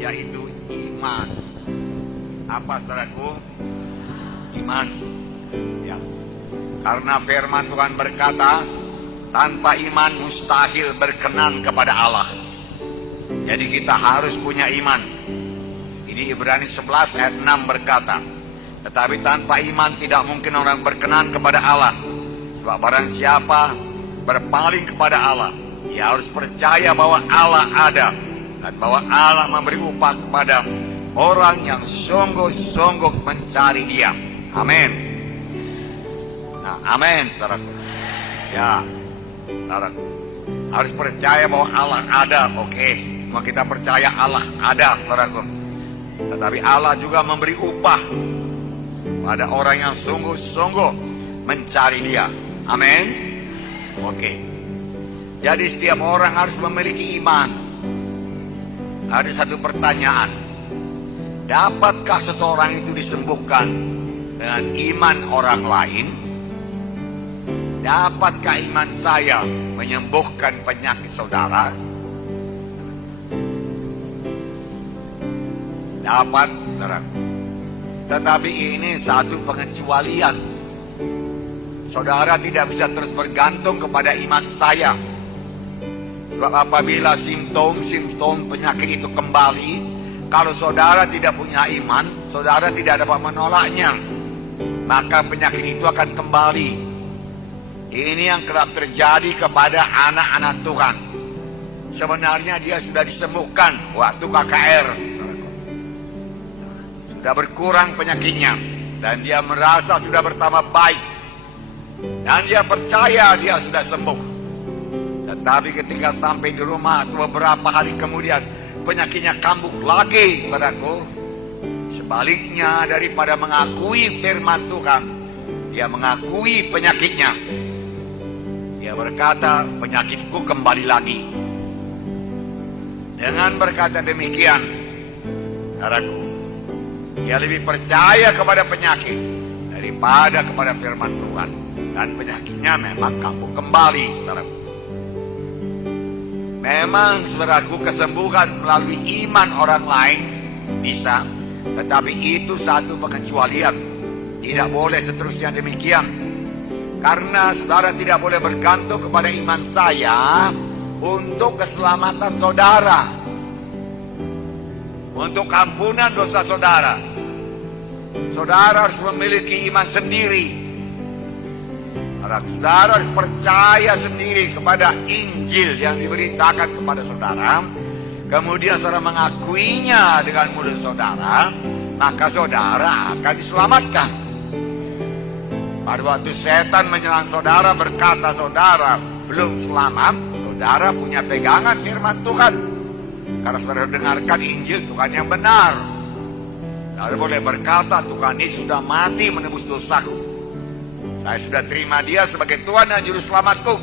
yaitu iman. Apa saudaraku? Iman. Ya. Karena firman Tuhan berkata, tanpa iman mustahil berkenan kepada Allah. Jadi kita harus punya iman. Ini Ibrani 11 ayat 6 berkata, tetapi tanpa iman tidak mungkin orang berkenan kepada Allah. Sebab barang siapa berpaling kepada Allah, ia harus percaya bahwa Allah ada dan bahwa Allah memberi upah kepada orang yang sungguh-sungguh mencari Dia. Amin. Nah, amin, saudaraku. Ya, saudaraku, harus percaya bahwa Allah ada. Oke, mau kita percaya Allah ada, saudaraku. Tetapi Allah juga memberi upah pada orang yang sungguh-sungguh mencari Dia. Amin. Oke. Jadi setiap orang harus memiliki iman. Ada satu pertanyaan. Dapatkah seseorang itu disembuhkan dengan iman orang lain? Dapatkah iman saya menyembuhkan penyakit saudara? Dapat, saudara. Tetapi ini satu pengecualian. Saudara tidak bisa terus bergantung kepada iman saya. Sebab apabila simptom penyakit itu kembali, kalau saudara tidak punya iman, saudara tidak dapat menolaknya, maka penyakit itu akan kembali. Ini yang kerap terjadi kepada anak-anak Tuhan. Sebenarnya dia sudah disembuhkan waktu KKR. Sudah berkurang penyakitnya. Dan dia merasa sudah bertambah baik. Dan dia percaya dia sudah sembuh. Tetapi ketika sampai di rumah atau beberapa hari kemudian, penyakitnya kambuh lagi, saudaraku. Sebaliknya, daripada mengakui firman Tuhan, dia mengakui penyakitnya. Dia berkata, penyakitku kembali lagi. Dengan berkata demikian, saudaraku, dia lebih percaya kepada penyakit daripada kepada firman Tuhan. Dan penyakitnya memang kambuh kembali, saudaraku. Memang, saudaraku, kesembuhan melalui iman orang lain bisa, tetapi itu satu pengecualian. Tidak boleh seterusnya demikian. Karena saudara tidak boleh bergantung kepada iman saya untuk keselamatan saudara, untuk ampunan dosa saudara. Saudara harus memiliki iman sendiri. Saudara harus percaya sendiri kepada Injil yang diberitakan kepada saudara. Kemudian saudara mengakuinya dengan mulut saudara, maka saudara akan diselamatkan. Pada waktu setan menyerang saudara, berkata saudara belum selamat, saudara punya pegangan firman Tuhan. Karena saudara dengarkan Injil Tuhan yang benar. Saudara boleh berkata, Tuhan ini sudah mati menebus dosaku. Saya sudah terima Dia sebagai Tuhan dan Juru Selamatku.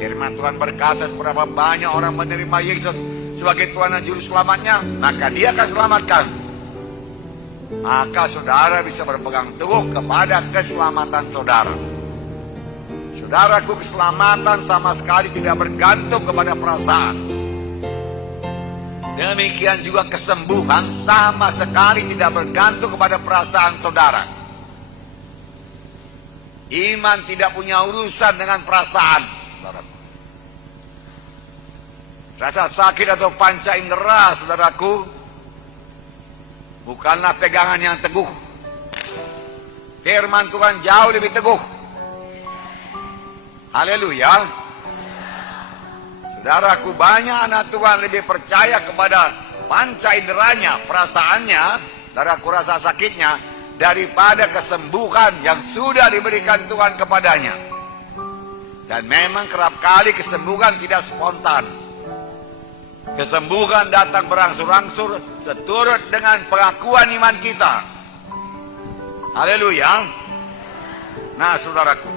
Firman Tuhan berkata, seberapa banyak orang menerima Yesus sebagai Tuhan dan Juru Selamatnya, maka Dia akan selamatkan. Maka saudara bisa berpegang teguh kepada keselamatan saudara. Saudaraku, keselamatan sama sekali tidak bergantung kepada perasaan. Demikian juga kesembuhan sama sekali tidak bergantung kepada perasaan saudara. Iman tidak punya urusan dengan perasaan. Rasa sakit atau panca indera, saudaraku, bukanlah pegangan yang teguh. Firman Tuhan jauh lebih teguh. Haleluya. Saudaraku, banyak anak Tuhan lebih percaya kepada panca inderanya, perasaannya, saudaraku, rasa sakitnya, daripada kesembuhan yang sudah diberikan Tuhan kepadanya. Dan memang kerap kali kesembuhan tidak spontan. Kesembuhan datang berangsur-angsur seturut dengan pengakuan iman kita. Haleluya. Nah, saudaraku,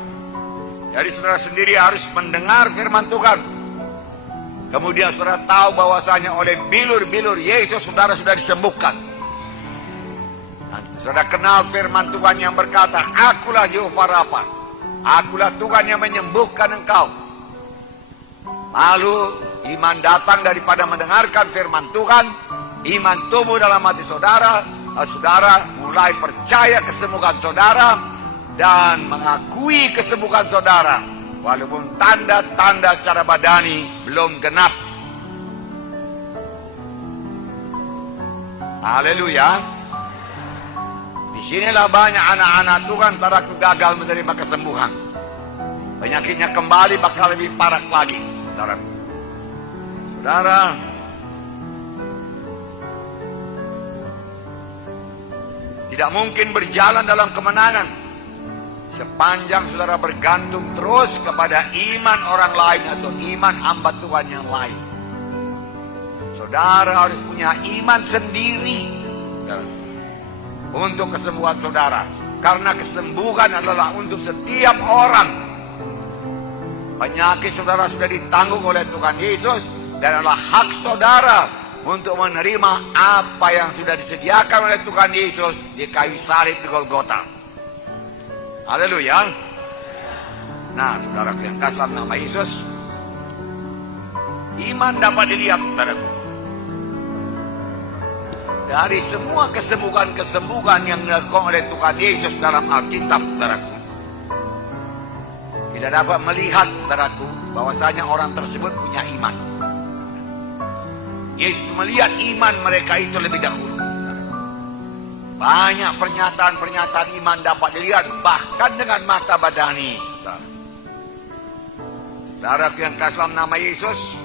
jadi saudara sendiri harus mendengar firman Tuhan. Kemudian saudara tahu bahwasanya oleh bilur-bilur Yesus saudara sudah disembuhkan. Dan saudara kenal firman Tuhan yang berkata, Akulah Yehova Rafa, Akulah Tuhan yang menyembuhkan engkau. Lalu iman datang daripada mendengarkan firman Tuhan, iman tumbuh dalam hati saudara, saudara mulai percaya kesembuhan saudara dan mengakui kesembuhan saudara, walaupun tanda-tanda secara badani belum genap. Haleluya. Disinilah banyak anak-anak Tuhan saudaraku gagal menerima kesembuhan. Penyakitnya kembali bakal lebih parah lagi, saudaraku. Saudara, tidak mungkin berjalan dalam kemenangan sepanjang saudara bergantung terus kepada iman orang lain atau iman hamba Tuhan yang lain. Saudara harus punya iman sendiri untuk kesembuhan saudara, karena kesembuhan adalah untuk setiap orang. Penyakit saudara sudah ditanggung oleh Tuhan Yesus dan adalah hak saudara untuk menerima apa yang sudah disediakan oleh Tuhan Yesus di kayu salib di Golgota. Haleluya. Nah, saudara yang kasih dalam nama Yesus, iman dapat dilihat, saudaraku, dari semua kesembuhan-kesembuhan yang dilakukan oleh Tuhan Yesus dalam Alkitab, saudaraku. Kita dapat melihat, saudaraku, bahwasanya orang tersebut punya iman. Yesus melihat iman mereka itu lebih dahulu. Banyak pernyataan-pernyataan iman dapat dilihat bahkan dengan mata badani. Saudara yang kasih dalam nama Yesus,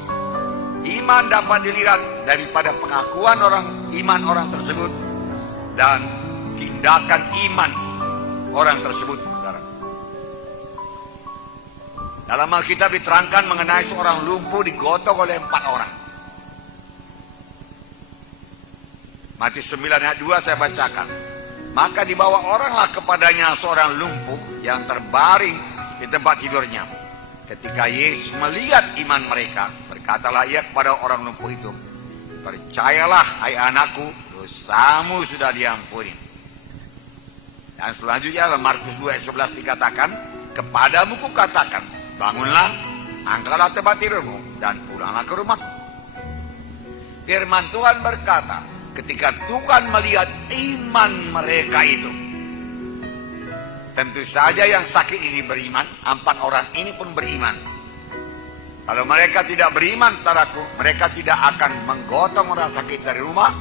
iman dapat dilihat daripada pengakuan iman orang tersebut dan tindakan iman orang tersebut. Saudara. Dalam Alkitab diterangkan mengenai seorang lumpuh digotong oleh 4 orang. Matius 9 ayat 2 saya bacakan. Maka dibawa oranglah kepadanya seorang lumpuh yang terbaring di tempat tidurnya. Ketika Yesus melihat iman mereka, berkatalah ia kepada orang lumpuh itu, percayalah hai anakku, dosamu sudah diampuni. Dan selanjutnya dalam Markus 2 ayat 11 dikatakan, kepadamu kukatakan, bangunlah, angkatlah tempat tidurmu, dan pulanglah ke rumahmu. Firman Tuhan berkata, ketika Tuhan melihat iman mereka itu, tentu saja yang sakit ini beriman, 4 orang ini pun beriman. Kalau mereka tidak beriman, saudaraku, mereka tidak akan menggotong orang sakit dari rumah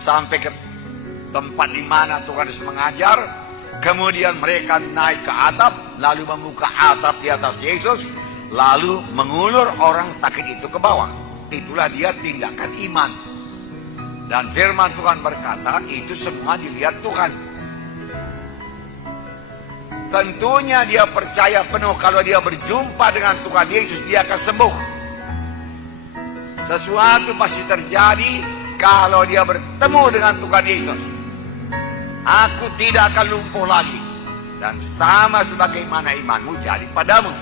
sampai ke tempat di mana Tuhan harus mengajar. Kemudian mereka naik ke atap, lalu membuka atap di atas Yesus, lalu mengulur orang sakit itu ke bawah. Itulah dia tindakan iman. Dan firman Tuhan berkata, itu semua dilihat Tuhan. Tentunya dia percaya penuh kalau dia berjumpa dengan Tuhan Yesus, dia akan sembuh. Sesuatu pasti terjadi kalau dia bertemu dengan Tuhan Yesus. Aku tidak akan lumpuh lagi. Dan sama sebagaimana imanmu jadi padamu.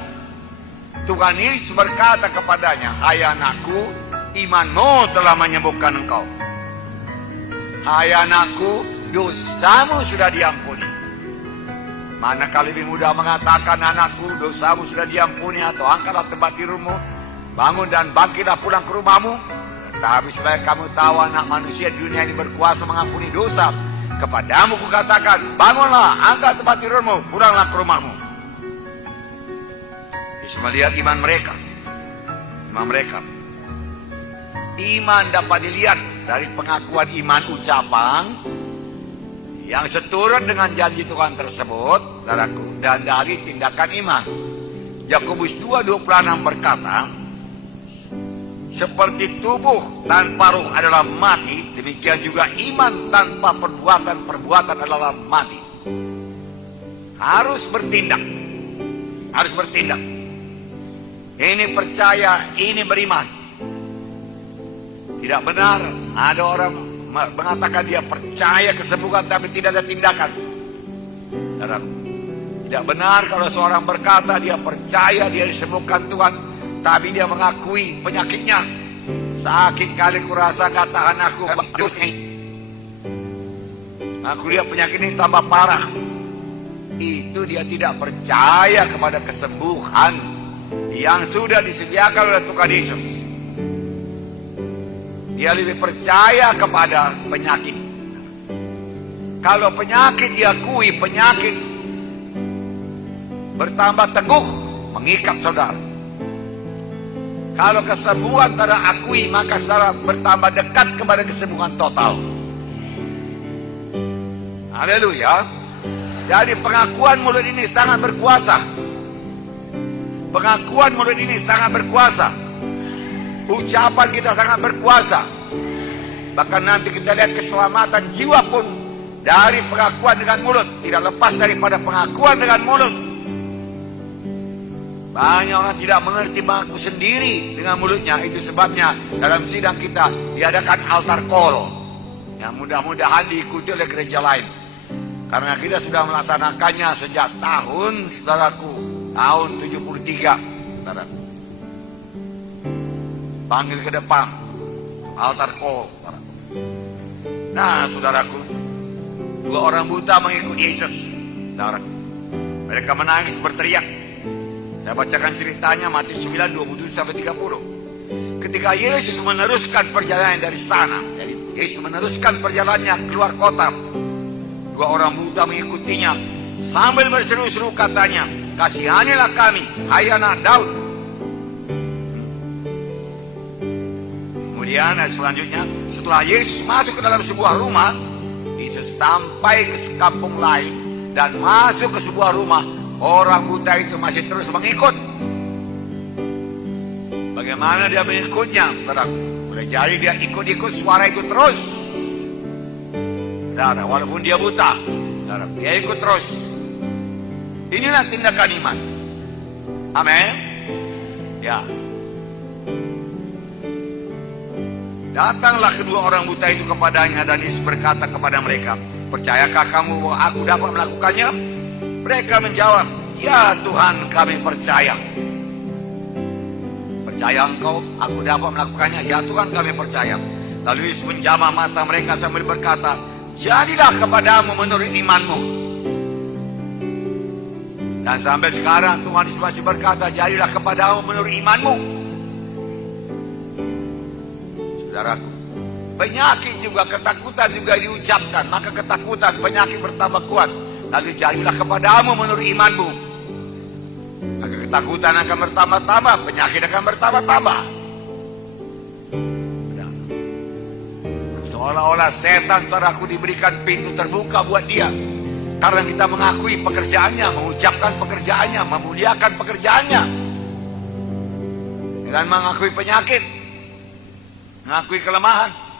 Tuhan Yesus berkata kepadanya, hai anakku, imanmu telah menyembuhkan engkau. Hai anakku, dosamu sudah diampuni. Manakala lebih mudah mengatakan, anakku, dosamu sudah diampuni, atau angkatlah tempat tidurmu, bangun dan bangkitlah pulang ke rumahmu. Tetapi supaya kamu tahu anak manusia di dunia ini berkuasa mengampuni dosa, kepadamu kukatakan, bangunlah, angkat tempat tidurmu, pulanglah ke rumahmu. Yesus melihat iman mereka. Iman dapat dilihat dari pengakuan iman ucapan yang seturut dengan janji Tuhan tersebut, saudaraku, dan dari tindakan iman. Yakobus 2:26 berkata, seperti tubuh tanpa ruh adalah mati, demikian juga iman tanpa perbuatan adalah mati. Harus bertindak. Ini percaya, ini beriman. Tidak benar ada orang mengatakan dia percaya kesembuhan tapi tidak ada tindakan. Tidak benar kalau seorang berkata dia percaya dia disembuhkan Tuhan, tapi dia mengakui penyakitnya. Sakit kali kurasa katakan aku lihat penyakit ini tambah parah. Itu dia tidak percaya kepada kesembuhan yang sudah disediakan oleh Tuhan Yesus. Dia lebih percaya kepada penyakit. Kalau penyakit diakui, penyakit bertambah teguh, mengikat saudara. Kalau kesembuhan saudara akui, maka saudara bertambah dekat kepada kesembuhan total. Haleluya. Jadi pengakuan mulut ini sangat berkuasa. Pengakuan mulut ini sangat berkuasa. Ucapan kita sangat berkuasa. Bahkan nanti kita lihat keselamatan jiwa pun dari pengakuan dengan mulut. Tidak lepas daripada pengakuan dengan mulut. Banyak orang tidak mengerti mengaku sendiri dengan mulutnya. Itu sebabnya dalam sidang kita diadakan altar call, yang mudah-mudahan diikuti oleh gereja lain. Karena kita sudah melaksanakannya sejak tahun, saudaraku, tahun 73. Saudara, panggil ke depan, altar call. Nah, saudaraku, 2 orang buta mengikuti Yesus. Saudara, mereka menangis berteriak. Saya bacakan ceritanya Matius 9, 27-30. Ketika Yesus meneruskan perjalanan dari sana, jadi Yesus meneruskan perjalanannya keluar kota, 2 orang buta mengikutinya sambil berseru-seru katanya, "Kasihanilah kami, hai anak Daud." Kemudian ayat selanjutnya, setelah Yesus masuk ke dalam sebuah rumah, Yesus sampai ke kampung lain dan masuk ke sebuah rumah. Orang buta itu masih terus mengikut. Bagaimana dia mengikutnya? Boleh jadi dia ikut-ikut suara itu terus. Saudara, walaupun dia buta, saudara, dia ikut terus. Inilah tindakan iman. Amin. Ya. Datanglah kedua orang buta itu kepadanya dan Yesus berkata kepada mereka, "Percayakah kamu bahwa aku dapat melakukannya?" Mereka menjawab, "Ya Tuhan, kami percaya." "Percaya engkau aku dapat melakukannya?" "Ya Tuhan, kami percaya." Lalu Yesus menjamah mata mereka sambil berkata, "Jadilah kepadamu menurut imanmu." Dan sampai sekarang Tuhan Yesus masih berkata, "Jadilah kepadamu menurut imanmu." Saudaraku, penyakit juga, ketakutan juga diucapkan, maka ketakutan, penyakit bertambah kuat. Lalu jadilah kepadamu menurut imanmu. Maka ketakutan akan bertambah-tambah, penyakit akan bertambah-tambah. Seolah-olah setan, saudaraku, diberikan pintu terbuka buat dia. Karena kita mengakui pekerjaannya, mengucapkan pekerjaannya, memuliakan pekerjaannya. Dengan mengakui penyakit, mengakui kelemahan.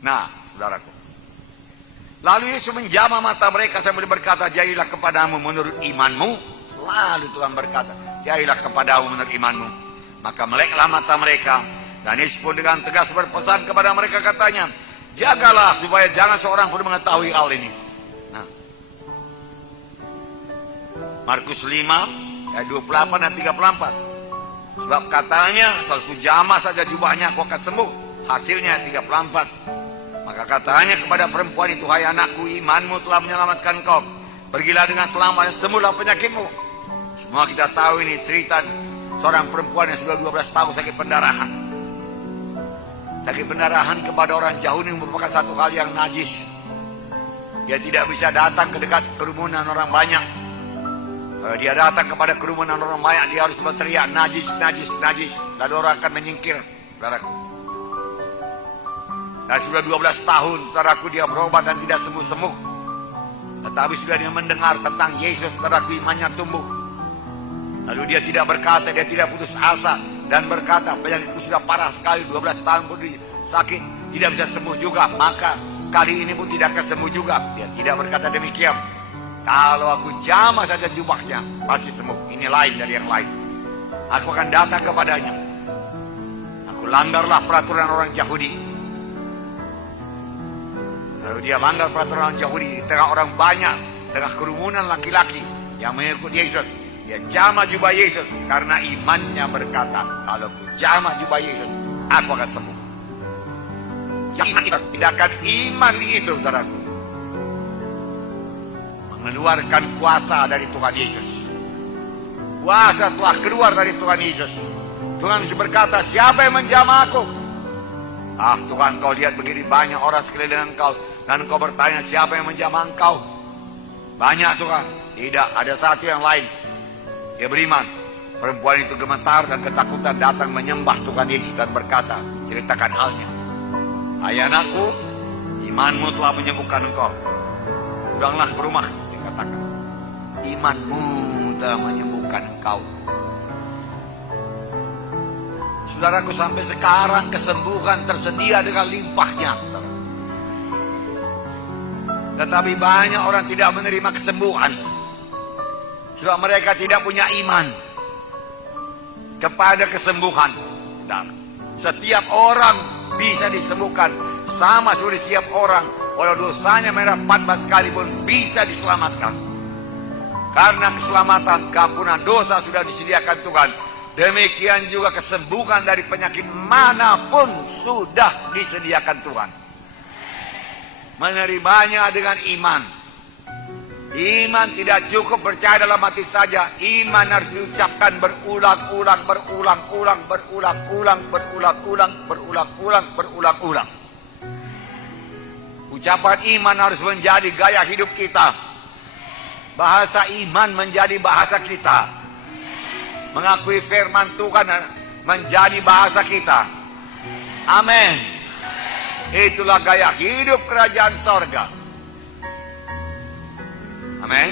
Nah, saudaraku, lalu Yesus menjamah mata mereka sambil berkata, "Jadilah kepadamu menurut imanmu." Selalu Tuhan berkata, "Jadilah kepadamu menurut imanmu." Maka meleklah mata mereka, dan Yesus pun dengan tegas berpesan kepada mereka, katanya, "Jagalah supaya jangan seorang pun mengetahui hal ini." Nah, Markus 5 ayat 28 dan 34. Sebab katanya, "Asal ku jamah saja jubahnya, aku akan sembuh." Hasilnya 34. Maka katanya kepada perempuan itu, "Hai anakku, imanmu telah menyelamatkan kau. Pergilah dengan selamat dan sembuhlah penyakitmu." Semua kita tahu ini cerita seorang perempuan yang sudah 12 tahun sakit pendarahan. Sakit pendarahan kepada orang Yahudi merupakan satu hal yang najis. Dia tidak bisa datang ke dekat kerumunan orang banyak. Kalau dia datang kepada kerumunan orang banyak, dia harus berteriak, "Najis, najis, najis." Lalu orang akan menyingkir. Saudaraku, dan sudah 12 tahun, saudaraku, dia berobat dan tidak sembuh-sembuh. Tetapi sudah dia mendengar tentang Yesus, saudaraku, imannya tumbuh. Lalu dia tidak berkata, dia tidak putus asa, dan berkata, "Penyakitku sudah parah sekali, 12 tahun pun sakit, tidak bisa sembuh juga, maka kali ini pun tidak akan sembuh juga." Dia tidak berkata demikian. "Kalau aku jamah saja jubahnya, pasti sembuh." Ini lain dari yang lain. Aku akan datang kepadanya. Aku langgarlah peraturan orang Yahudi. Lalu dia langgar peraturan orang Yahudi di tengah orang banyak, tengah kerumunan laki-laki yang mengikut Yesus. Dia jamah jubah Yesus karena imannya berkata, "Kalau aku jamah jubah Yesus, aku akan sembuh." Jangan tindakan iman itu, saudaraku, mengeluarkan kuasa dari Tuhan Yesus. Kuasa telah keluar dari Tuhan Yesus. Tuhan Yesus berkata, siapa yang menjamah aku? Ah Tuhan, kau lihat begini banyak orang sekeliling engkau, dan engkau bertanya, siapa yang menjamah engkau? Banyak Tuhan. Tidak, ada satu yang lain. Dia beriman. Perempuan itu gemetar dan ketakutan datang menyembah Tuhan Yesus dan berkata, ceritakan halnya. Hai anakku, imanmu telah menyembuhkan engkau. Pulanglah ke rumah, dia katakan. Imanmu telah menyembuhkan engkau. Saudaraku, sampai sekarang kesembuhan tersedia dengan limpahnya. Tetapi banyak orang tidak menerima kesembuhan. Sebab mereka tidak punya iman kepada kesembuhan. Dan setiap orang bisa disembuhkan. Sama seperti setiap orang, walau dosanya merah 14 kali pun bisa diselamatkan. Karena keselamatan, keampunan dosa sudah disediakan Tuhan. Demikian juga kesembuhan dari penyakit manapun sudah disediakan Tuhan. Menerimanya dengan iman. Iman tidak cukup percaya dalam hati saja. Iman harus diucapkan berulang-ulang. Ucapan iman harus menjadi gaya hidup kita. Bahasa iman menjadi bahasa kita. Mengakui firman Tuhan menjadi bahasa kita. Amin. Itulah gaya hidup kerajaan sorga. Amin.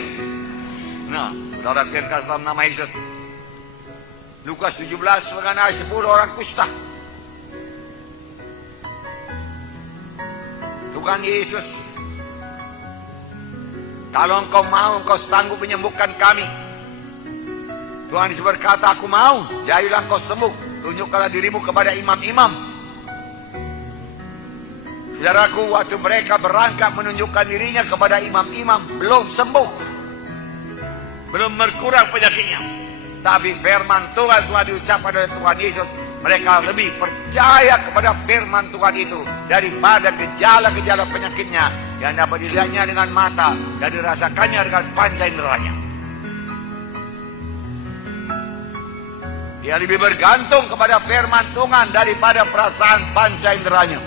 Nah, saudara terkasih dalam nama Yesus. Lukas 17 mengenai 10 orang kusta. Tuhan Yesus, kalau engkau mau, engkau sanggup menyembuhkan kami. Tuhan Yesus berkata, aku mau, jadilah engkau sembuh. Tunjukkanlah dirimu kepada imam-imam. Saudaraku, waktu mereka berangkat menunjukkan dirinya kepada imam-imam, belum sembuh. Belum berkurang penyakitnya. Tapi firman Tuhan telah diucapkan oleh Tuhan Yesus. Mereka lebih percaya kepada firman Tuhan itu daripada gejala-gejala penyakitnya yang dapat dilihatnya dengan mata dan dirasakannya dengan panca inderanya. Dia lebih bergantung kepada firman Tuhan daripada perasaan panca inderanya.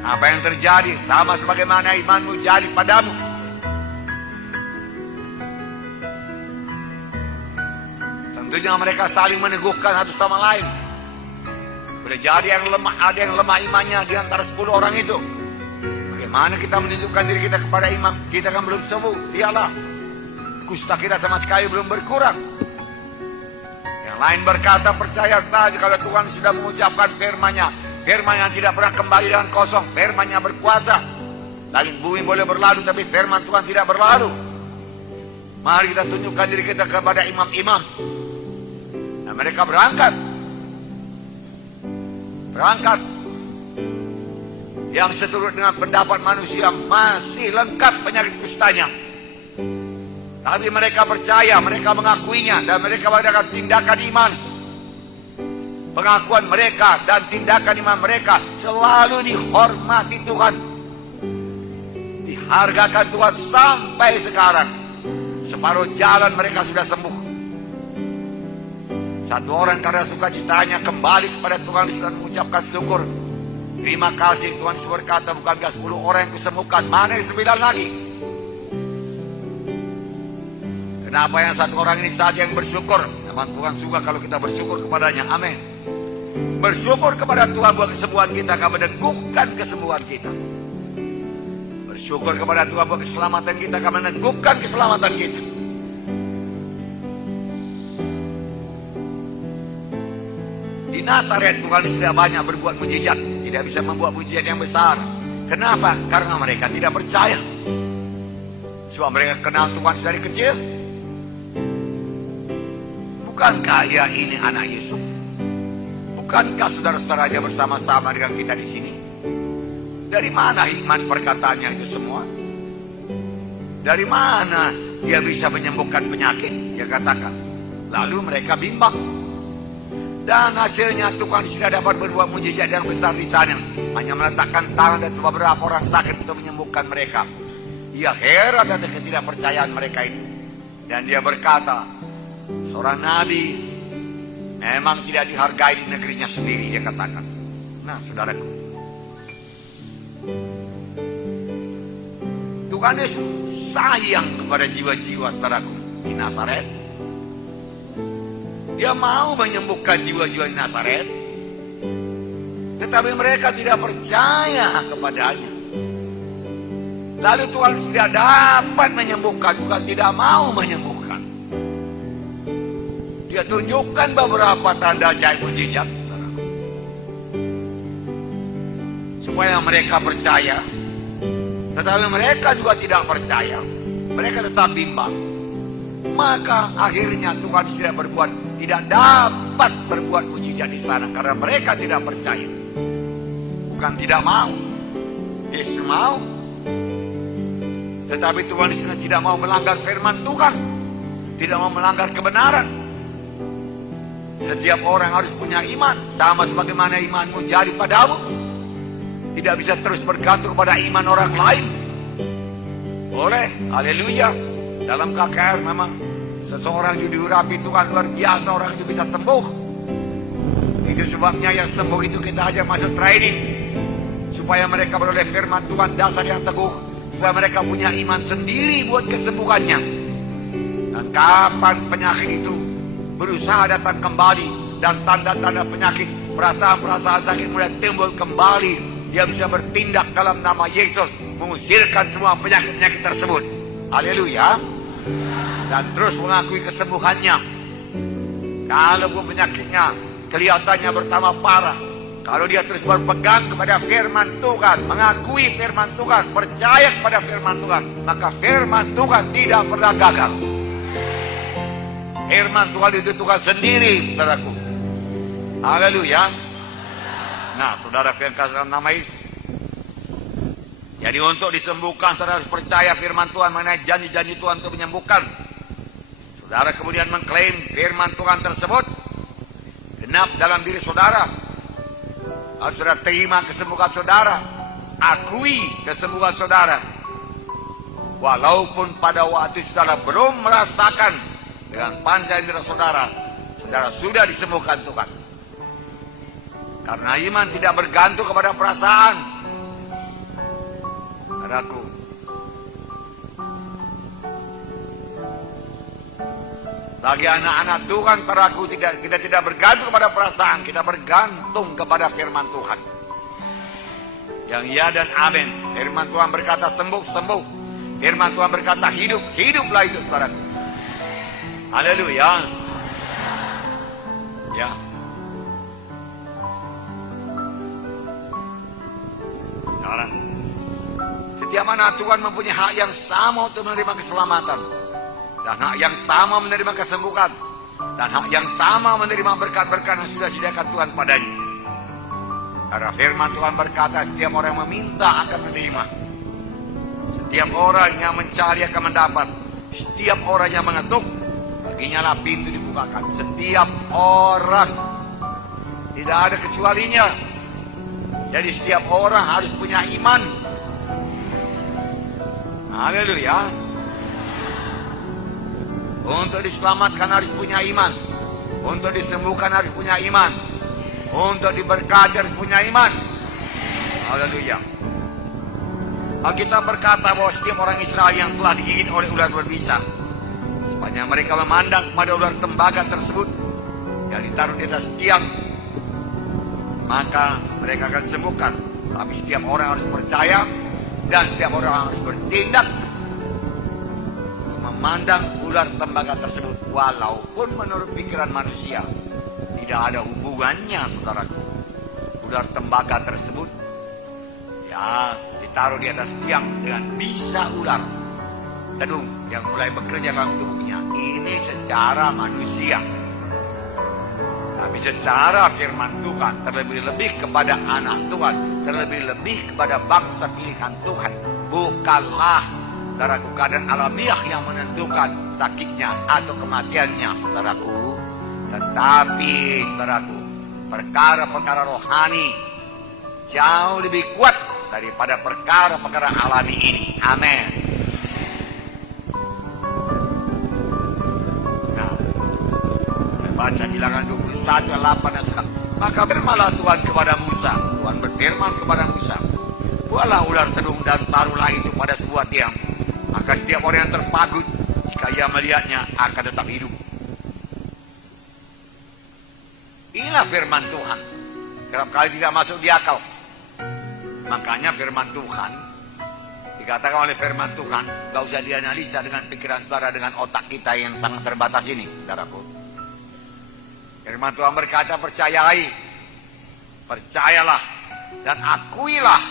Apa yang terjadi sama sebagaimana imanmu jadi padamu. Tentunya mereka saling meneguhkan satu sama lain. Boleh jadi yang lemah, ada yang lemah imannya di antara 10 orang itu. Bagaimana kita menunjukkan diri kita kepada imam? Kita kan belum sembuh. Dialah, kusta kita sama sekali belum berkurang. Yang lain berkata, percaya saja kalau Tuhan sudah mengucapkan firman-Nya. Firman yang tidak pernah kembali dengan kosong. Firman-Nya berkuasa. Langit bumi boleh berlalu, tapi firman Tuhan tidak berlalu. Mari kita tunjukkan diri kita kepada imam-imam. Dan mereka berangkat. Yang seturut dengan pendapat manusia masih lengkap penyakit kustanya. Tapi mereka percaya, mereka mengakuinya, dan mereka mengadakan tindakan iman. Pengakuan mereka dan tindakan iman mereka selalu dihormati Tuhan. Dihargakan Tuhan sampai sekarang. Separuh jalan mereka sudah sembuh. Satu orang karena sukacitanya kembali kepada Tuhan dan mengucapkan syukur. Terima kasih, Tuhan Yesus berkata, bukankah 10 orang yang kusembuhkan, mana yang 9 lagi? Kenapa yang satu orang ini saja yang bersyukur? Memang Tuhan suka kalau kita bersyukur kepadanya. Amin. Bersyukur kepada Tuhan buat kesembuhan kita, akan meneguhkan kesembuhan kita. Bersyukur kepada Tuhan buat keselamatan kita, akan meneguhkan keselamatan kita. Di Nazaret Tuhan sudah banyak berbuat mujizat, tidak bisa membuat mujizat yang besar. Kenapa? Karena mereka tidak percaya. Sebab mereka kenal Tuhan dari kecil. Bukankah ia ini anak Yesus? Bukankah saudara-saudaranya bersama-sama dengan kita di sini? Dari mana hikmat perkataannya itu semua? Dari mana dia bisa menyembuhkan penyakit? Dia katakan. Lalu mereka bimbang. Dan hasilnya Tuhan sudah dapat berbuat mujizat yang besar di sana. Hanya meletakkan tangan dan beberapa orang sakit untuk menyembuhkan mereka. Ia heran dengan ketidakpercayaan mereka itu. Dan dia berkata, seorang nabi memang tidak dihargai di negerinya sendiri, dia katakan. Nah, saudaraku, Tuhan Yesus sayang kepada jiwa-jiwa saudaraku di Nazaret. Dia mau menyembuhkan jiwa-jiwa di Nazaret, tetapi mereka tidak percaya kepadanya. Lalu Tuhan tidak dapat menyembuhkan, bukan tidak mau menyembuhkan. Dia tunjukkan beberapa tanda ajaib mujizat supaya mereka percaya. Tetapi mereka juga tidak percaya. Mereka tetap bimbang. Maka akhirnya Tuhan tidak dapat berbuat mujizat di sana karena mereka tidak percaya. Bukan tidak mau, Yesus mau. Tetapi Tuhan di sana tidak mau melanggar firman Tuhan, tidak mau melanggar kebenaran. Setiap orang harus punya iman, sama sebagaimana imanmu jadi padamu. Tidak bisa terus bergantung pada iman orang lain. Boleh, haleluya. Dalam KKR memang seseorang itu diurapi Tuhan luar biasa, orang itu bisa sembuh. Itu sebabnya yang sembuh itu kita aja masuk training, supaya mereka beroleh firman Tuhan, dasar yang teguh, supaya mereka punya iman sendiri buat kesembuhannya. Dan kapan penyakit itu berusaha datang kembali, dan tanda-tanda penyakit, perasaan-perasaan sakit mulai timbul kembali, dia bisa bertindak dalam nama Yesus, mengusirkan semua penyakit-penyakit tersebut. Haleluya. Dan terus mengakui kesembuhannya. Kalau penyakitnya kelihatannya bertambah parah, kalau dia terus berpegang kepada firman Tuhan, mengakui firman Tuhan, percaya kepada firman Tuhan, maka firman Tuhan tidak pernah gagal. Firman Tuhan itu Tuhan sendiri, saudaraku. Haleluya. Nah, saudara yang kasih dalam nama Yesus. Jadi untuk disembuhkan, saudara harus percaya firman Tuhan mengenai janji-janji Tuhan untuk menyembuhkan. Saudara kemudian mengklaim firman Tuhan tersebut genap dalam diri saudara. Harus saudara terima kesembuhan saudara, akui kesembuhan saudara. Walaupun pada waktu saudara belum merasakan dengan panca indera saudara, saudara sudah disembuhkan Tuhan. Karena iman tidak bergantung kepada perasaan. Saudaraku, bagi anak-anak Tuhan, saudaraku, kita tidak bergantung kepada perasaan, kita bergantung kepada firman Tuhan. Yang ya dan amin. Firman Tuhan berkata sembuh, sembuh. Firman Tuhan berkata hidup, hiduplah itu, saudaraku. Haleluya. Ya. Sekarang, setiap anak Tuhan mempunyai hak yang sama untuk menerima keselamatan, dan hak yang sama menerima kesembuhan, dan hak yang sama menerima berkat-berkat yang sudah disediakan Tuhan padanya. Karena firman Tuhan berkata, setiap orang yang meminta akan menerima, setiap orang yang mencari akan mendapat, setiap orang yang mengetuk, baginya lah pintu dibukakan. Setiap orang, tidak ada kecualinya. Jadi setiap orang harus punya iman. Haleluya. Untuk diselamatkan harus punya iman. Untuk disembuhkan harus punya iman. Untuk diberkati harus punya iman. Haleluya. Alkitab berkata bahwa setiap orang Israel yang telah digigit oleh ular berbisa, sepanjang mereka memandang kepada ular tembaga tersebut yang ditaruh di atas tiang, maka mereka akan sembuhkan. Tapi setiap orang harus percaya, dan setiap orang harus bertindak memandang ular tembaga tersebut. Walaupun menurut pikiran manusia tidak ada hubungannya, saudaraku. Ular tembaga tersebut ya ditaruh di atas tiang dengan bisa ular tenung yang mulai bekerja dalam tubuhnya. Ini secara manusia. Tapi secara firman Tuhan, terlebih-lebih kepada anak Tuhan, terlebih-lebih kepada bangsa pilihan Tuhan, bukanlah saudaraku keadaan alamiah yang menentukan sakitnya atau kematiannya, saudaraku, tetapi saudaraku, perkara-perkara rohani jauh lebih kuat daripada perkara-perkara alami ini. Amin. baca Bilangan 21 ayat 8 dan 9. Maka firmanlah Tuhan kepada Musa. Tuhan berfirman kepada Musa, buatlah ular tedung dan taruhlah itu pada sebuah tiang. Maka setiap orang yang terpagut, jika ia melihatnya, akan tetap hidup. Inilah firman Tuhan. Kerap kali tidak masuk di akal. Makanya firman Tuhan, dikatakan oleh firman Tuhan, gak usah dianalisa dengan pikiran saudara, dengan otak kita yang sangat terbatas ini, saudaraku. Firman Tuhan berkata, percayalah dan akuilah,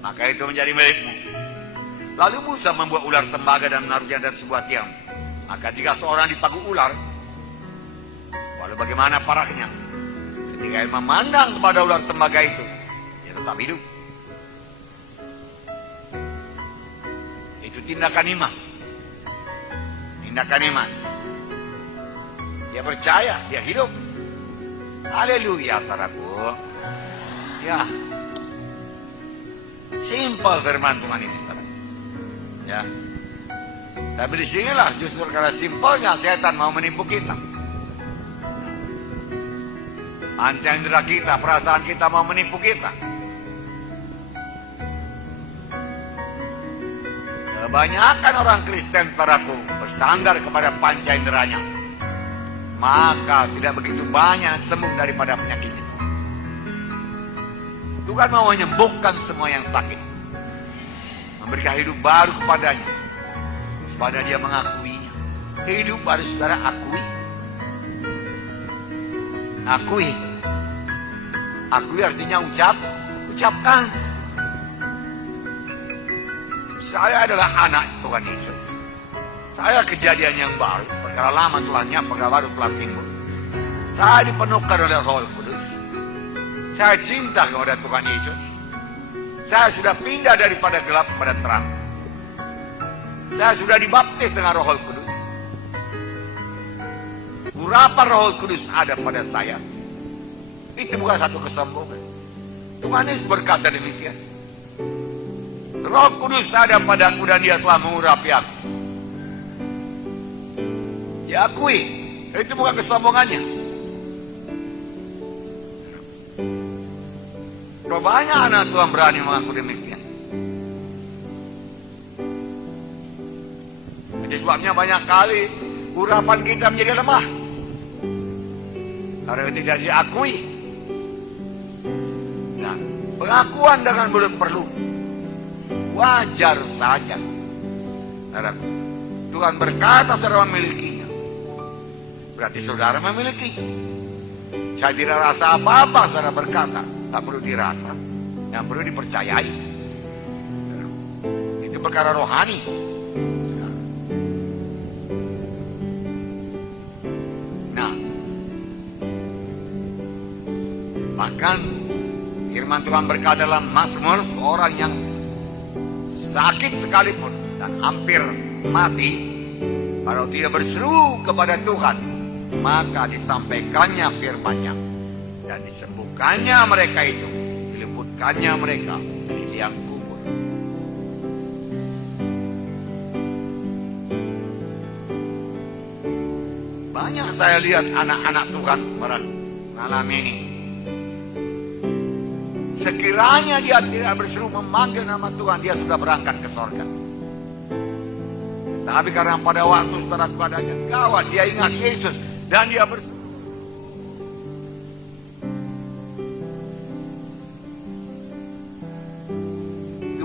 maka itu menjadi milikmu. Lalu Musa membuat ular tembaga dan menaruhnya dari sebuah tiang. Maka jika seorang dipaku ular, walau bagaimana parahnya, ketika ia memandang kepada ular tembaga itu, dia tetap hidup. Itu tindakan iman. Tindakan iman. Dia percaya, dia hidup. Haleluya, saudaraku. Ya. Simpel firman Tuhan ini, saudara. Ya. Tapi disinilah justru karena simpelnya setan mau menipu kita. Panca indera kita, perasaan kita mau menipu kita. Kebanyakan orang Kristen, saudaraku, bersandar kepada panca inderanya. Maka tidak begitu banyak sembuh daripada penyakit itu. Tuhan mau menyembuhkan semua yang sakit, memberikan hidup baru kepadanya, supaya dia mengakuinya. Hidup harus saudara akui. Akui artinya ucapkan. Saya adalah anak Tuhan Yesus. Saya kejadian yang baru, perkara lama telah nyata, perkara baru telah timbul. Saya dipenuhkan oleh Roh Kudus. Saya cinta kepada Tuhan Yesus. Saya sudah pindah daripada gelap kepada terang. Saya sudah dibaptis dengan Roh Kudus. Urapan Roh Kudus ada pada saya. Itu bukan satu kesombongan. Tuhan Yesus berkata demikian. Roh Kudus ada padaku dan dia telah mengurapi aku. Diakui, itu bukan kesombongannya. Berapa banyak anak Tuhan berani mengaku demikian. Itu sebabnya banyak kali urapan kita menjadi lemah, karena tidak diakui. Nah, pengakuan dengan belum perlu, wajar saja. Tuhan berkata saudara memilikinya, berarti saudara memiliki. Saya tidak rasa apa-apa, saudara berkata. Tak perlu dirasa, yang perlu dipercayai. Itu perkara rohani. Nah, bahkan firman Tuhan berkata dalam Mazmur, seorang yang sakit sekalipun dan hampir mati, kalau tidak berseru kepada Tuhan, maka disampaikannya firman-Nya dan disembuhkannya mereka itu, diluputkannya mereka dari liang kubur. Banyak saya lihat anak-anak Tuhan mengalami ini. Sekiranya dia tidak berseru memanggil nama Tuhan, dia sudah berangkat ke sorga. Tapi karena pada waktu saudara kepadanya gawat, dia ingat Yesus dan dia berseru.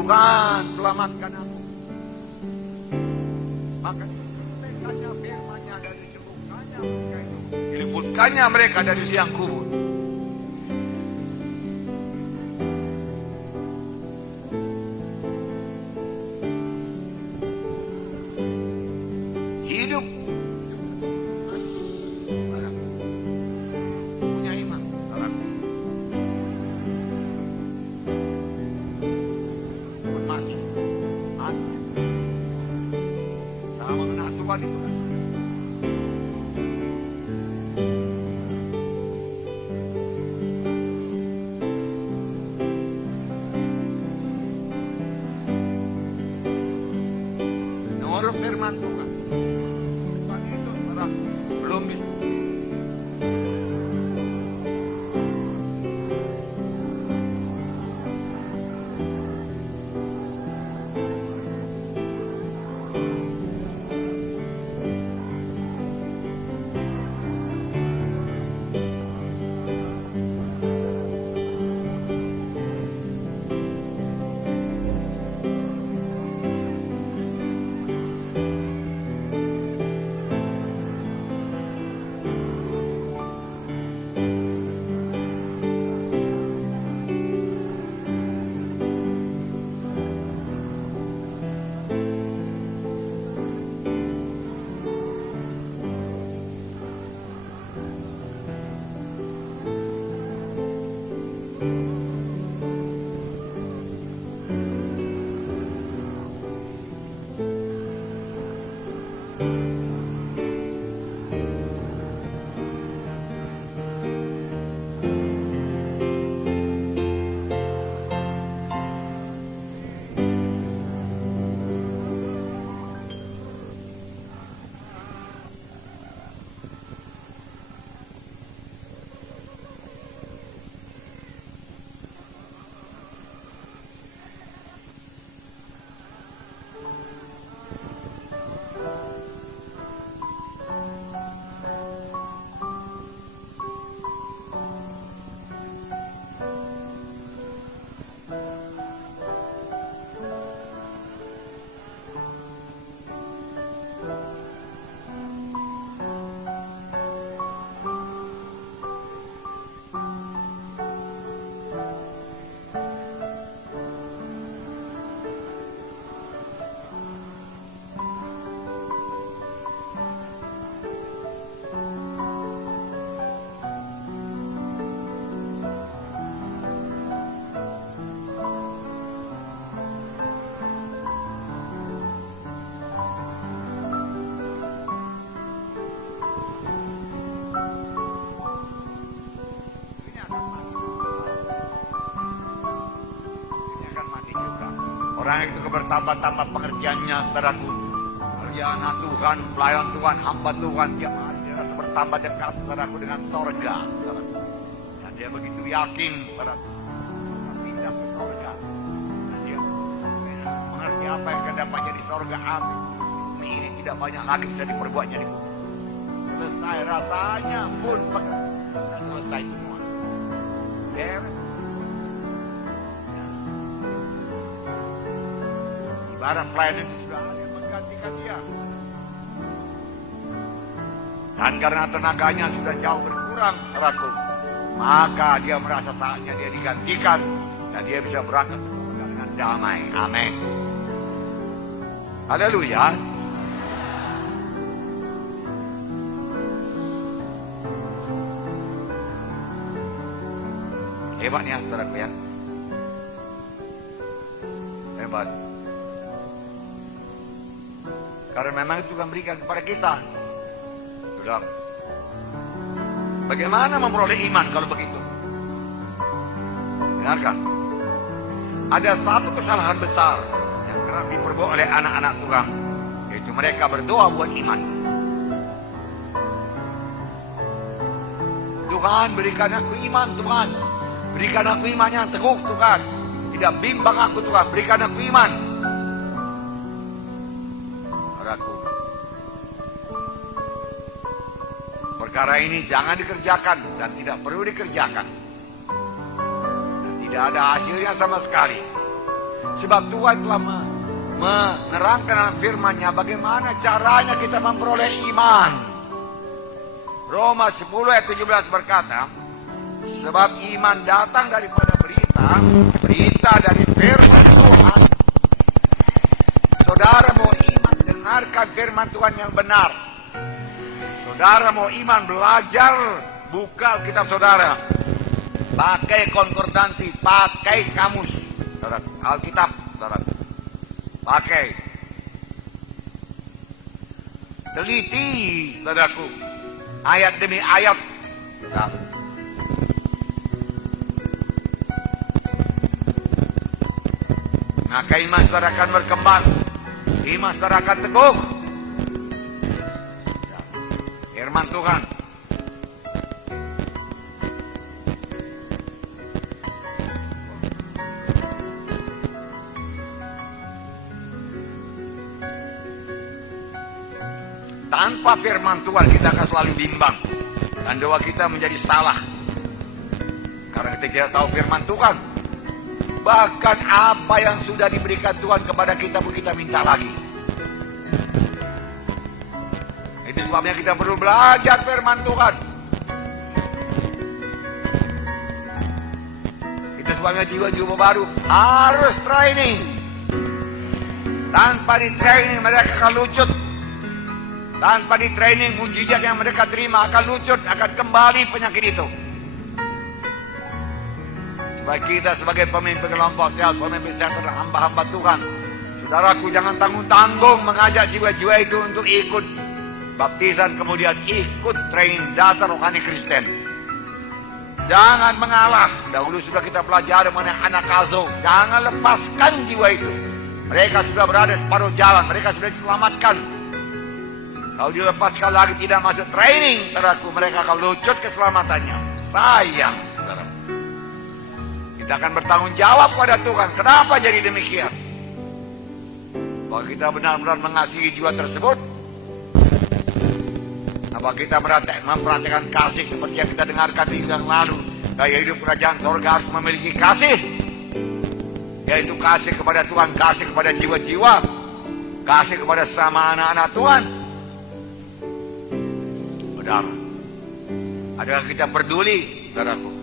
Tuhan, selamatkan aku. Maka disampaikannya firman-Nya dan disembuhkannya mereka itu, diluputkannya mereka dari liang kubur. Hidup punya iman. Sama mengenal Tuhan itu. Menurut firman Tuhan, Tuhan itu belum bisa. Orang itu bertambah-tambah pengertiannya, saudaraku. Karena Tuhan, pelayan Tuhan, hamba Tuhan, dia merasa bertambah dekat, saudaraku, dengan sorga, saudaraku. Dan dia begitu yakin, saudaraku, pindah ke sorga. Dan dia mengerti apa yang akan dapat jadi sorga. Amin. Ini tidak banyak lagi bisa diperbuatnya di bumi. Selesai rasanya pun sudah selesai semua. Ibarat pelayan itu sudah ada yang menggantikan dia. Dan karena tenaganya sudah jauh berkurang, saudaraku, maka dia merasa saatnya dia digantikan dan dia bisa berangkat dengan damai. Amin. Haleluya. Hebatnya, saudaraku, ya. Hebat. Karena memang itu Tuhan berikan kepada kita. Sudah. Bagaimana memperoleh iman kalau begitu? Dengarkan. Ada satu kesalahan besar yang kerap diperbuat oleh anak-anak Tuhan, yaitu mereka berdoa buat iman. Tuhan, berikan aku iman, Tuhan. Berikan aku iman yang teguh, Tuhan. Tidak bimbang aku, Tuhan. Berikan aku iman. Perkara ini jangan dikerjakan dan tidak perlu dikerjakan. Dan tidak ada hasilnya sama sekali. Sebab Tuhan telah menerangkan dalam firman-Nya bagaimana caranya kita memperoleh iman. Roma 10 ayat 17 berkata, sebab iman datang daripada berita dari firman Tuhan. Saudara mau iman, dengarkan firman Tuhan yang benar. Saudara mau iman, belajar, buka Alkitab saudara. Pakai konkordansi, pakai kamus, saudara. Alkitab, saudara. Pakai. Teliti, saudaraku. Ayat demi ayat. Saudara. Maka iman saudara akan berkembang. Iman saudara akan teguh. Firman Tuhan. Tanpa firman Tuhan kita akan selalu bimbang dan doa kita menjadi salah. Karena kita tidak tahu firman Tuhan. Bahkan apa yang sudah diberikan Tuhan kepada kita pun kita minta lagi. Itu sebabnya kita perlu belajar firman Tuhan. Itu sebabnya jiwa-jiwa baru harus training. Tanpa di training mereka akan lucut. Tanpa di training mujizat yang mereka terima akan lucut, akan kembali penyakit itu. Sebab kita sebagai pemimpin kelompok sel, pemimpin sel adalah hamba-hamba Tuhan. Saudaraku, jangan tanggung-tanggung mengajak jiwa-jiwa itu untuk ikut baptisan, kemudian ikut training dasar rohani Kristen. Jangan mengalah. Dahulu sudah kita pelajari mengenai anak asuh. Jangan lepaskan jiwa itu. Mereka sudah berada separuh jalan. Mereka sudah diselamatkan. Kalau dilepaskan lagi tidak masuk training, saudaraku, mereka akan lucut keselamatannya. Sayang, saudara. Kita akan bertanggung jawab pada Tuhan. Kenapa jadi demikian? Bahwa kita benar-benar mengasihi jiwa tersebut. Apa kita memperhatikan kasih seperti yang kita dengarkan di yang lalu. Gaya hidup kerajaan sorga harus memiliki kasih. Yaitu kasih kepada Tuhan, kasih kepada jiwa-jiwa, kasih kepada sama anak-anak Tuhan. Saudara, adakah kita peduli, saudaraku?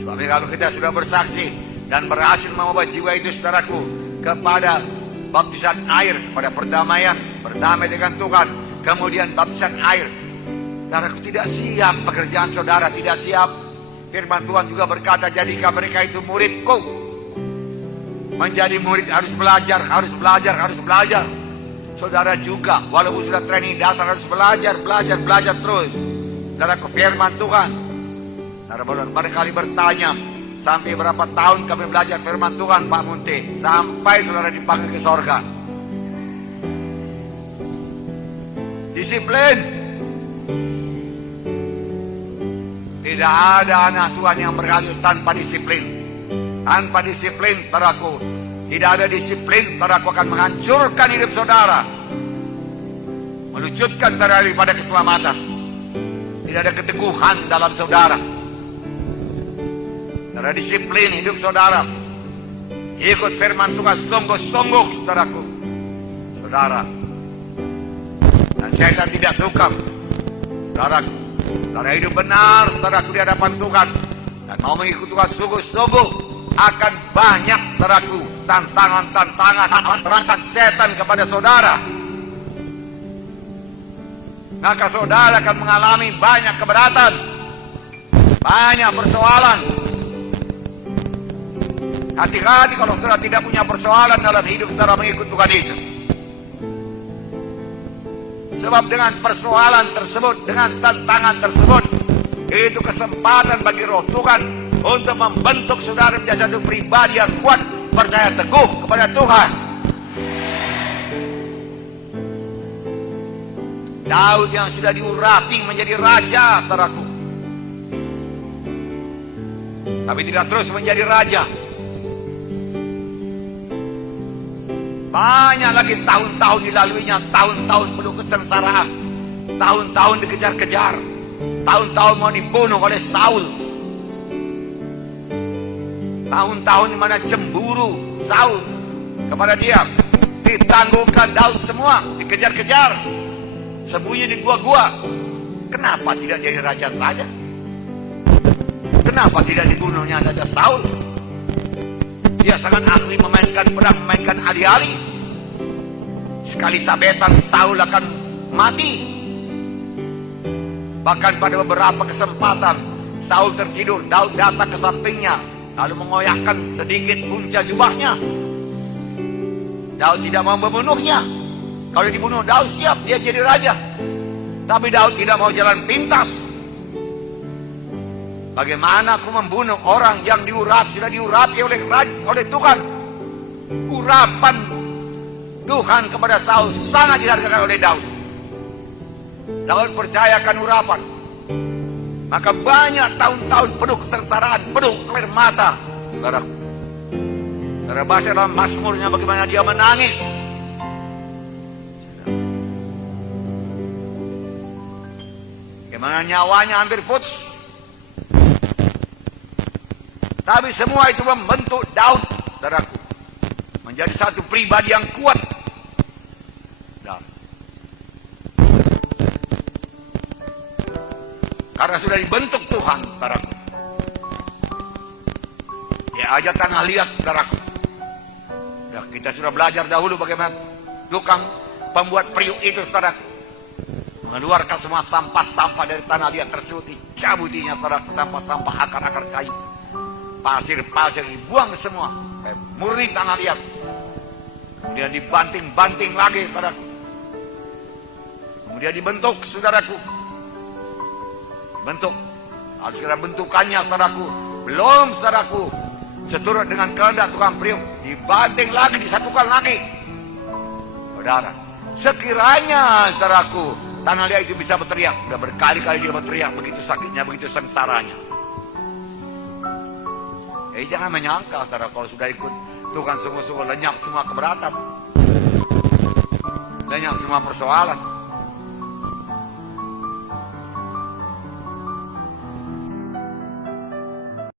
Sebab kalau kita sudah bersaksi dan berhasil membawa jiwa itu, saudaraku, kepada baptisan air, kepada perdamaian, berdamai dengan Tuhan, kemudian baptisan air. Saudaraku, tidak siap pekerjaan saudara, tidak siap. Firman Tuhan juga berkata, jadikan mereka itu muridku. Menjadi murid harus belajar, harus belajar, harus belajar. Saudara juga, walaupun sudah training dasar, harus belajar, belajar, belajar terus. Saudaraku, firman Tuhan. Saudara barangkali bertanya, sampai berapa tahun kami belajar firman Tuhan, Pak Munte? Sampai saudara dipanggil ke sorga. Disiplin. Tidak ada anak Tuhan yang berhasil tanpa disiplin. Tanpa disiplin, saudaraku, tidak ada disiplin, saudaraku, akan menghancurkan hidup saudara, melucutkan saudara daripada keselamatan. Tidak ada keteguhan dalam saudara. Saudara disiplin hidup saudara, ikut firman Tuhan sungguh-sungguh, saudaraku, saudara. Dan setan tidak suka, saudaraku, saudara hidup benar, saudaraku, di hadapan Tuhan, dan mau mengikut Tuhan sungguh-sungguh, akan banyak, saudaraku, tantangan-tantangan, terangsang setan kepada saudara. Maka saudara akan mengalami banyak keberatan, banyak persoalan. Hati-hati kalau saudara tidak punya persoalan dalam hidup saudara mengikut Tuhan Yesus. Sebab dengan persoalan tersebut, dengan tantangan tersebut, itu kesempatan bagi roh Tuhan untuk membentuk saudara menjadi satu pribadi yang kuat, percaya teguh kepada Tuhan. Daud yang sudah diurapi menjadi raja, saudaraku, tapi tidak terus menjadi raja. Banyak lagi tahun-tahun dilaluinya, tahun-tahun penuh kesengsaraan, tahun-tahun dikejar-kejar, tahun-tahun mau dibunuh oleh Saul, tahun-tahun di mana cemburu Saul kepada dia, ditangguhkan Daud semua, dikejar-kejar, sembunyi di gua-gua. Kenapa tidak jadi raja saja? Kenapa tidak dibunuhnya saja Saul? Dia sangat ahli memainkan pedang, memainkan alih-alih. Sekali sabetan Saul akan mati. Bahkan pada beberapa kesempatan Saul tertidur, Daud datang ke sampingnya, lalu mengoyakkan sedikit punca jubahnya. Daud tidak mau membunuhnya. Kalau dibunuh Daud siap, dia jadi raja. Tapi Daud tidak mau jalan pintas. Bagaimana aku membunuh orang yang sudah diurapi oleh Tuhan? Urapan Tuhan kepada Saul sangat dihargakan oleh Daud. Daud percayakan urapan. Maka banyak tahun-tahun penuh kesengsaraan, penuh air mata. Saudara baca dalam Mazmurnya bagaimana dia menangis. Bagaimana nyawanya hampir putus. Tapi semua itu membentuk Daud, saudaraku, menjadi satu pribadi yang kuat. Karena sudah dibentuk Tuhan, saudaraku. Ya aja tanah liat, saudaraku. Ya, kita sudah belajar dahulu bagaimana tukang pembuat periuk itu, saudaraku, mengeluarkan semua sampah-sampah dari tanah liat tersebut, dicabutinya, saudaraku, sampah-sampah akar-akar kayu. pasir-pasir dibuang semua, murni tanah liat. Kemudian dibanting-banting lagi, saudaraku. Kemudian dibentuk, saudaraku. Bentuk. Harus kira bentukannya, saudaraku. Belum, saudaraku. Seturut dengan kehendak tukang priuk, dibanting lagi, disatukan lagi. Saudara, sekiranya, saudaraku, tanah liat itu bisa berteriak. Sudah berkali-kali dia berteriak, begitu sakitnya, begitu sengsaranya. Jangan menyangka, saudara, kalau sudah ikut Tuhan sungguh-sungguh lenyap semua keberatan, lenyap semua persoalan.